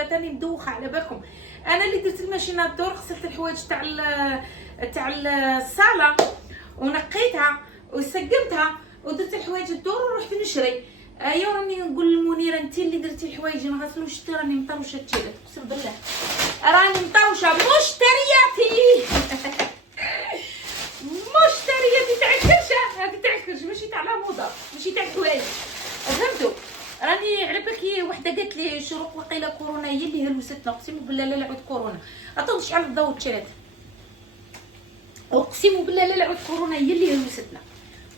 الحبات راني مدوخه على بالكم. انا اللي درت الماشينادور، غسلت الحوايج تاع الصاله ونقيتها وسقمتها ودرت الحوايج الدور ورحت نشري. ايوا راني نقول لمنيره انت اللي درتي الحوايج نغسلو شتي راني مطروشه تشيلت، اقسم بالله راني مطروشه. مشترياتي مشترياتي تاع الكرشه، هذه تاع الكرش ماشي تاع لا موضه، ماشي تاع الحوايج، فهمتوا؟ راني على بالك وحده قالت لي شروق وقيله كورونا هي اللي هلوستنا، اقسم بالله لا العود كورونا، عطوني شحال الضوء تشرات، اقسم بالله لا العود كورونا هي اللي هلوستنا،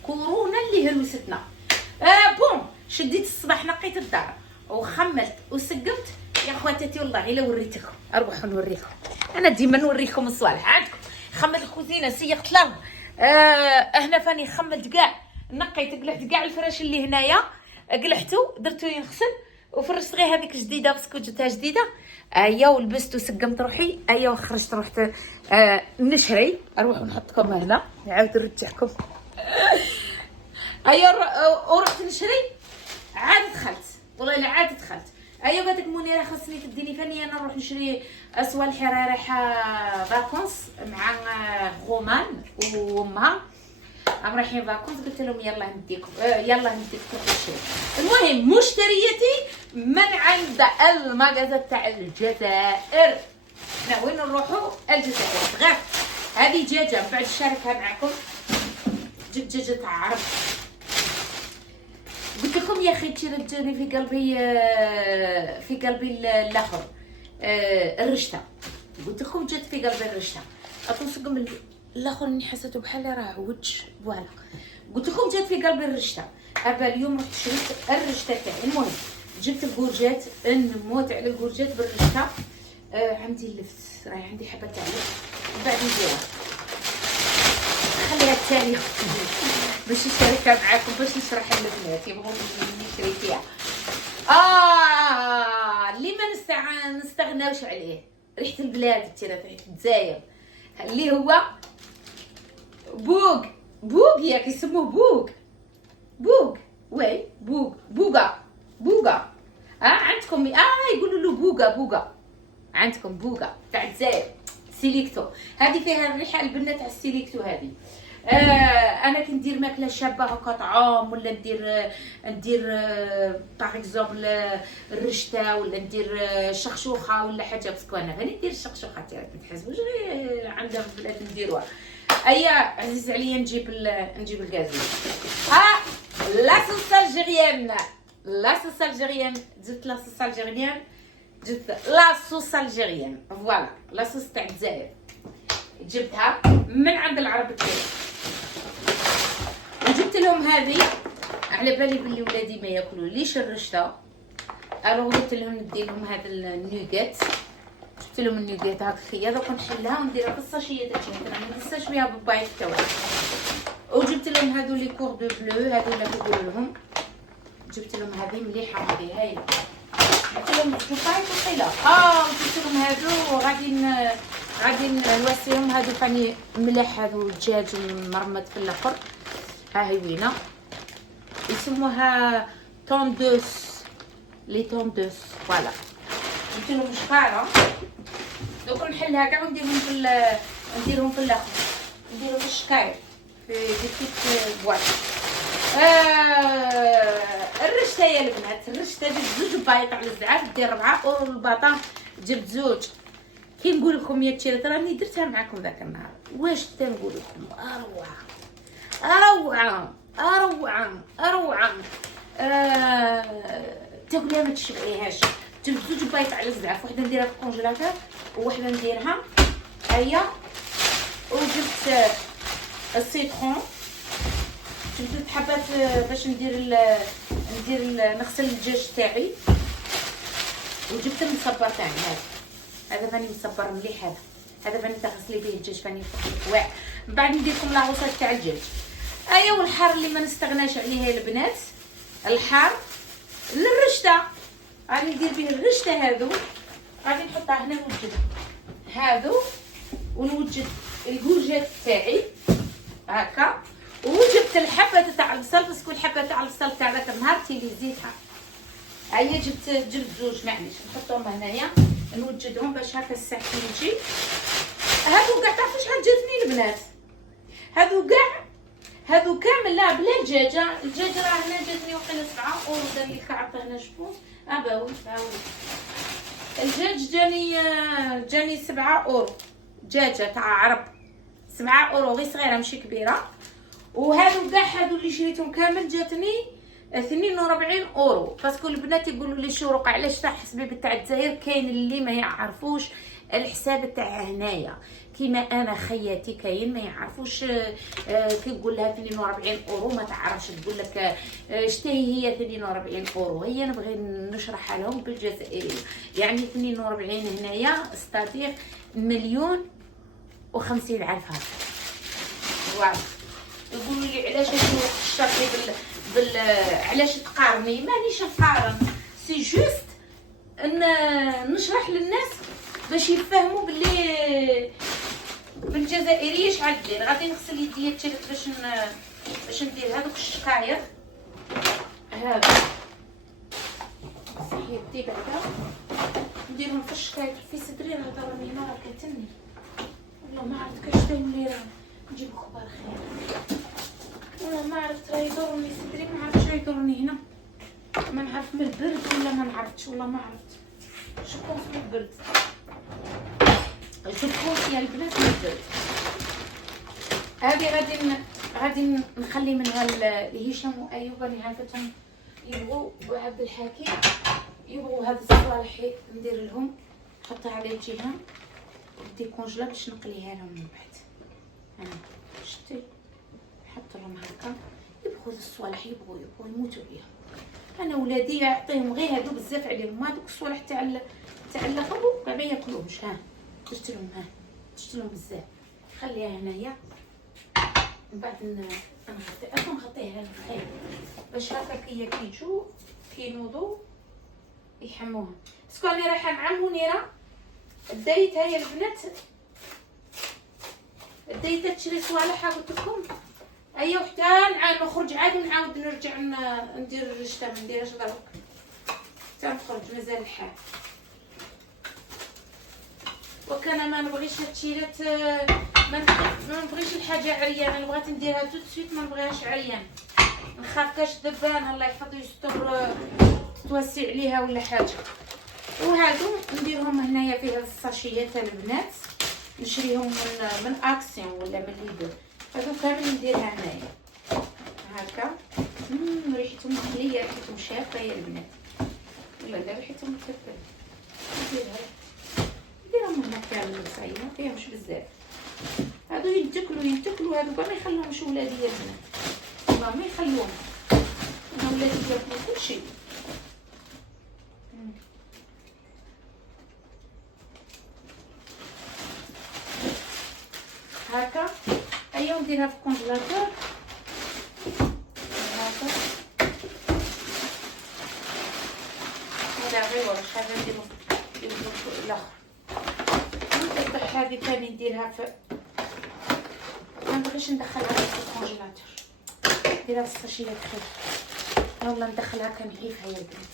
كورونا اللي هلوستنا. بون شديت الصباح نقيت الدار وخملت وسقمت يا خواتاتي، والله الا وريتكم، اروحوا نوريكم، انا ديما نوريكم الصوالح عندكم. خملت الكوزينه، سيقت الارض، هنا فاني خملت كاع، نقيت قلعت كاع الفراش اللي هنايا، قلعتو درتو ينغسل وفرشت غير هذيك جديده باسكو جبتها جديده. ايا ولبست وسقمت روحي، ايا وخرجت رحت نشري، اروح نحطكم هنا نعاود نرجعكم. ايا ورحت نشري، عاد دخلت والله الا عاد دخلت. ايا قالت لك منيره خاصني تديني فاني انا نروح نشري صوالح رايحه فاكونس مع غومان وامها، راهم رايحين فاكونس، قلت لهم يلا نديكم يلا نديكم الشيء. المهم مشترياتي من عند المغازه تاع الجزائر. حنا وين نروحوا؟ الجزائر. غير هذه دجاجه من بعد نشاركها معكم، جبت دجاجه تاع عرب. قلت لكم يا اخي تجيني في قلبي الاخر الرشته، قلت لكم جات في قلبي الرشته، اتصقم الاخر اني حسيته بحال راه عوج فوالا، قلت لكم جات في قلبي الرشته. ابا اليوم رحت شريت الرشته تاعي. المهم جبت الكورجات، نموت على الكورجات بالرشته. عندي اللفت، راهي عندي حبه تاع اللفت من بعد نديرها، خليها التالي باش نشاركها معاكم، باش نشرح للبنات يبغوا نشري فيها. اللي ما نستغناوش عليه، ريحه البلاد ترى ريحه الجزائر، اللي هو بوق. بوق ياك يسموه بوق، بوق وي بوق، بوقه عندكم يقولوا له بوقه عندكم بوقه تاع الجزائر سيليكتو، هذه فيها الريحه البنه تاع السيليكتو هذه. انا كندير ماكله شابه هكا طعام، ولا ندير باغ اكزومبل الرشته، ولا ندير شخشوخه ولا حاجه، باسكو انا غير ندير الشخشوخه تاعي ما تحسبوش غير عندنا في البلاد نديروها. ايا عزيز عليا نجيب الغازي. لاصوص الجيريان، لاصوص الجيريان، جبت لاصوص الجيريان، جبت لاصوص الجيريان فوالا، لاصوص تاع الجزائر جبتها من عند العرب الكبير، وجبت لهم هذه على بالي بلي ولادي ما ياكلوا ليش الرشته، الوغ قلت لهم ندير لهم هذا النوغات، جبت لهم النوغات هكايا دوك نحلها ونديرها في الساشيه داكشي، ما ندساش بها بالبايط تاعها. وجبت لهم هذو لي كور دو بلو، هذو اللي كيقولوا لهم، جبت لهم هذه مليحه هذه هايله، جبت لهم الكفايه وقيله. جبت لهم هذو غادي نواسيهم، هادو فاني مليح، هادو الدجاج مرمط في الاخر، ها هي وينه يسموها طوندوس، لي طوندوس فوالا. جبت لهم شقاره دوك نحلها كاع ونديرهم نديرهم في الاخر، نديرهم في الشكاير في بيتيت بواط. الرشته يا البنات، الرشته جبت 2 بايط على الزعاف، دير 4 اورو الباطا، جبت 2. كي نقول لكم يا تشيرات راني درتها معكم ذاك النهار، واش تنقول لكم روعه تاكليها ما تشبعيهاش. جبت 2 بايط على الزعاف، وحده نديرها في الكونجيلاتور وحده نديرها هيا، وجبت السيترون، جبت حبات باش ندير نغسل الدجاج تاعي، وجبت المصبر تاعي هذا فاني مصبر مليح، هذا فاني تغسلي به الدجاج فاني واعر. من بعد ندير لكم لاغوصات تاع الدجاج. والحار اللي ما نستغناش عليه يا البنات، الحار للرشته، غادي ندير به الرشته هذو، غادي نحطها هنا نوجد هذو، ونوجد الكورجات تاعي هكا، وجبت الحبه تاع البصل، باسكو الحبه تاع البصل تاع ذاك النهار تيلي زيتها، هيا جبت زوج، معليش نحطهم هنايا نوجدهم باش هكا الساعه يجي. هادو كاع تعرفوا شحال جاتني البنات، هادو كامل لا بلا الدجاجه راه هنا جاتني وقيله 7 اورو. دار لي كعطه هنا شوفوا باوي الدجاج جاني 7 اورو، دجاجه تاع عرب 7 اورو غير صغيره ماشي كبيره. وهادو كاع هادو اللي شريتهم كامل جاتني 42 اورو. باسكو البنات يقولوا لي شروق علاش تاع حسبي تاع الجزائر كاين اللي ما يعرفوش الحساب تاع هنايا كيما انا خياتي كاين ما يعرفوش. كيقول لها 42 اورو ما تعرفش تقول لك شتي هي 42 اورو. هي نبغي نشرحها لهم بالجزائريه، يعني 42 هنايا ستادير مليون و50 الف. واو يقولوا لي علاش تشتري علاش تقارني؟ مانيش نقارن، سي جوست نشرح للناس باش يفهموا باللي بالجزائريه شحال دير. غادي نغسل يديا تشرت باش ندير هذوك الشكاير. هذا صح يدي بعدا نديرهم في الشكاير في صدري. راه راني ما كتني والله ما عرفت كاش داير لي راه نجيب خبر خير والله ما عرفت. راه يضرني صدري ما عرفتش راه يضرني هنا، ما نعرف من البرد ولا ما نعرفتش والله ما عرفت. شكون في البرد شوفوا يا البنات من البرد. هذه غادي نخلي منها لهشام وايوب. راني عارفتهم يبغوا عبد الحكيم يبغوا هاد الصوالح ندير لهم نحطها على الجهه ودي كونجلا باش نقليها لهم من بعد. انا شتي نحط لهم هكا يبغوا الصوالح يبغوا يموتوا بيها. انا ولادي يعطيهم غير هادو بزاف عليهم هادوك الصوالح تاع اللحم كاع ما ياكلوهمش. درت لهم بزاف. خليها هنايا من بعد نغطيها الخير باش هكا كي يجوا كينوضوا يحموها. باسكو راني رايحه مع منيره دايت هاي البنات دايت تشري صوالح قلت لكم. ايا وحتى نعاود نخرج عاد ونعاود نرجع ندير الرشته ما نديرهاش دروك حتى نخرج مازال الحال. وكان ما نبغيش التيرات ما نبغيش الحاجه عريانه، انا بغيت نديرها تو سويت ما نبغيهاش عريان. نخاف كاش دبان الله يحفظو يستر توسع عليها ولا حاجه. وهادو نديرهم هنايا في هاد الساشيات البنات نشريهم من اكسيون ولا من ليدر. هادو كامل نديرها هنايا هكا. ريحتهم محليه ريحتهم شابه يا البنات ولا لا ريحتهم متفلفله. نديرهم هنا كامل صايبه ما فيهمش بزاف. هادو ينتكلوا هادو ما يخلوهمش ولادي يا البنات والله ما يخلوهم. انا ولادي ياكلوا كلشي هكا. ايوا نديرها في الكونجيلاتور هكا. هذا غير واش هذا نديرو الاخر. نفتح هذه ثاني نديرها في ما نبغيش ندخلها في الكونجيلاتور نديرها في الساشيات خير. يلا ندخلها كنعيفها يا البنات.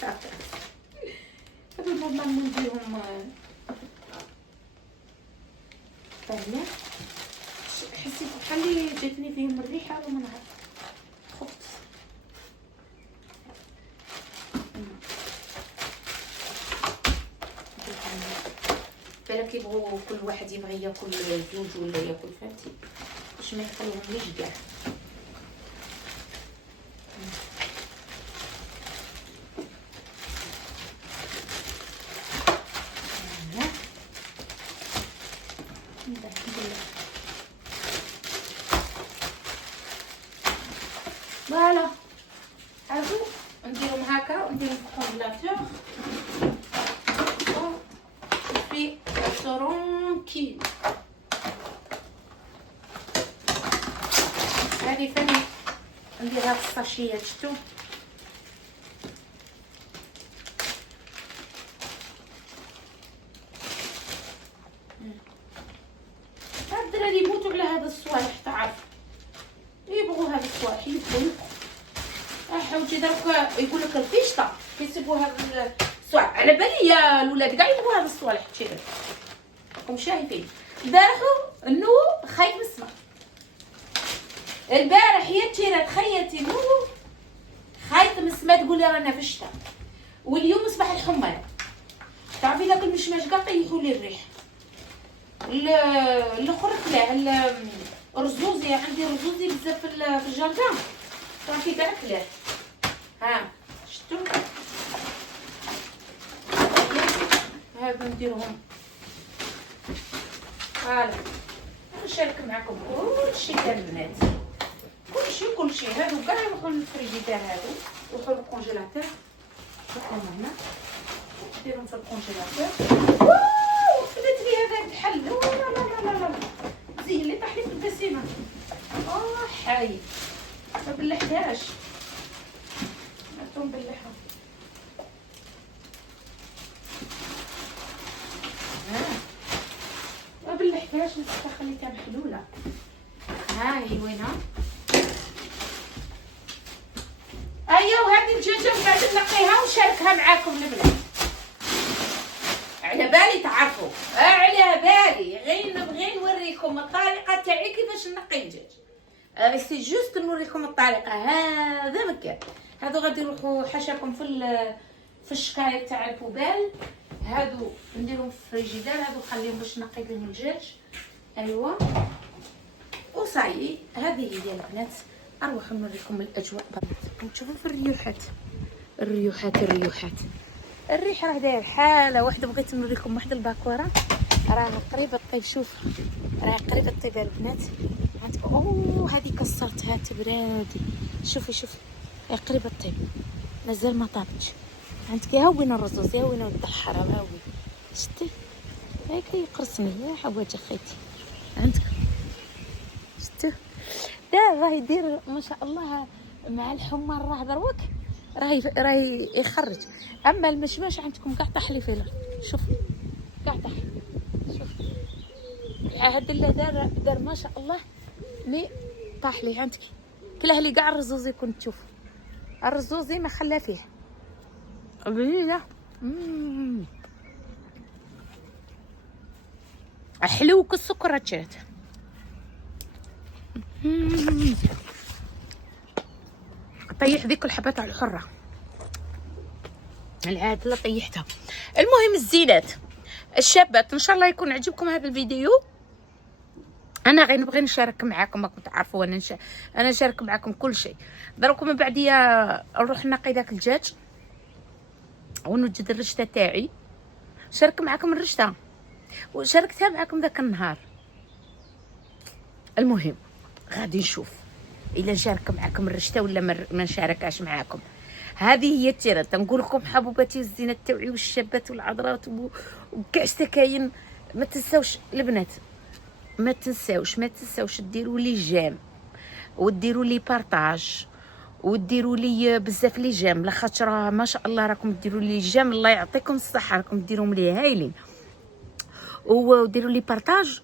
صافي هادو نورمالمون نديرهم طاليه. حسيت بحال اللي جاتني فيهم الريحه وما نعرف خفت. بالك يبغوا كل واحد يبغي ياكل زوج ولا ياكل فهمتي باش ما يخلوهم ليش كاع. فوالا هادو نديرهم هكا ونديرهم في الكونجيلاتور في ترونكيل. هذه ثاني نديرها في الساشيات شتو. الدراري يموتوا على هذا الصوالح تاع الصوالح يبقوا حاولتي دروك يقول لك الفيشطه كيسيبوا هذا الصوالح. على بالي يا الولاد كاع يبغوا هذا الصوالح تشري راكم شايفين. البارح النو خايف من السما، البارح يا تيرات خيتي النو خايف من السما تقول لي رانا في الشتاء. واليوم اصبح الحمار تعرفي داك المشماش كاع طيحوا لي الريح. الاخر كلاه الرزوزي، عندي رزوزي بزاف في الجاردان صافي كاع كلاه. ها شفتوا هادو نديرهم. فوالا نشارك معكم كلشي كاع البنات، كلشي هادو كاع يروحوا للفريجيدير، هادو يروحوا للكونجيلاتور. شوفهم هنا نديرهم في الكونجيلاتور. واو خدات لي هذا الحل. لا لا لا لا زين اللي طاح لي في البسيمه. حي ما بلحتهاش، هاتو نبلعها. ما بلحتهاش نسيتها خليتها محلوله. ها هي وينها؟ ايوا وهذه الدجاجه قاعده نقيها ونشاركها معاكم البنات. على بالي تعرفوا، على بالي غير نبغي نوريكم الطريقه تاعي كيفاش نقي الدجاج. سي جوست نوريكم الطريقه. هذا مكان هادو غادي يروحوا حاشاكم في الشكايه تاع البوبال. هادو نديرهم في الفريجيدير، هادو خليهم باش نقي لهم الدجاج. ايوا وصايي هذه هي البنات. اروح نوريكم الاجواء بنات. تشوفوا في الريوحات الريح راه داير حاله واحده. بغيت نوريكم واحد الباكوره راها قريبه طيب. شوف راها قريبه طيب البنات. اوه هذه كسرتها تبرادي. شوفي هي قريبه طيب مازال ما طابتش. عندك ها وين الرزوز، ها وين ولد الحرام، ها وين شتي هاك يقرصني يا حوايج خيتي. عندك شتي راه يدير ما شاء الله مع الحمار. راه دروك راه يخرج. اما المشماش عندكم كاع طاح لي فيه. شوف كاع طاح. شوف هذا اللي دار ما شاء الله مي طاح لي. عندك كلاه لي كاع الرزوزي. كنت تشوف الرزوزي ما خلى فيه قبيله. حلو كالسكر هاتشات. طيح ذيك الحبات على الحره العادله طيحتها. المهم الزينات الشابات ان شاء الله يكون عجبكم هذا الفيديو. انا غير نبغي نشارك معاكم، ما كنت تعرفوا انا نشارك معاكم كل شيء. دروك من بعديا نروح نقي داك الدجاج ونوجد الرشته تاعي. شارك معاكم الرشته وشاركتها معاكم ذاك النهار. المهم غادي نشوف الا شارك معاكم الرشته ولا ما نشاركاش معاكم. هذه هي التيرة. تنقول لكم حبوباتي والزينات تاعي والشابات والعذرات وكاع سكاين. ما تنساوش البنات، ما تنساوش ديروا لي جيم وديروا لي بارطاج وديروا لي بزاف لي جيم، لاخاطش ما شاء الله راكم ديروا لي جيم. الله يعطيكم الصحه راكم ديروهم لي هايلين. وديروا لي بارطاج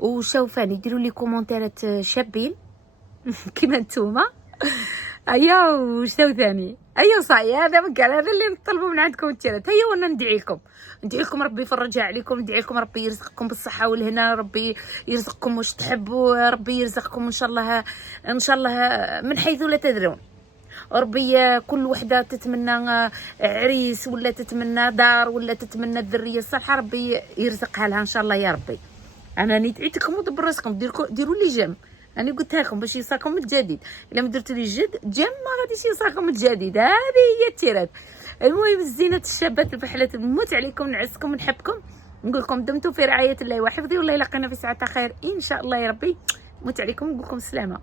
وشوفاني ديروا لي كومونتيرات شابين كيما نتوما. ايوا وشتو ثاني ايوا صاي. هذا مكان هذا اللي نطلبوا من عندكم التيرات. هيا وانا ندعي لكم ربي يفرجها عليكم. ندعي لكم ربي يرزقكم بالصحه والهنا، ربي يرزقكم واش تحبوا، ربي يرزقكم ان شاء الله من حيث لا تدرون. ربي كل وحده تتمنى عريس ولا تتمنى دار ولا تتمنى الذريه الصالحه ربي يرزقها لها ان شاء الله يا ربي. انا ندعيتكم ودبر راسكم. ديروا لي جيم. انا قلتها لكم باش يوصلكم الجديد. الا ما درتوا لي جيم ما غاديش يوصلكم الجديد. هذه هي التيرات. المهم الزينات الشابات الفحلات نموت عليكم نعزكم ونحبكم. نقول لكم دمتم في رعايه الله وحفظه، والله يلقينا في ساعه خير ان شاء الله يا ربي. نموت عليكم ونقول لكم السلامه.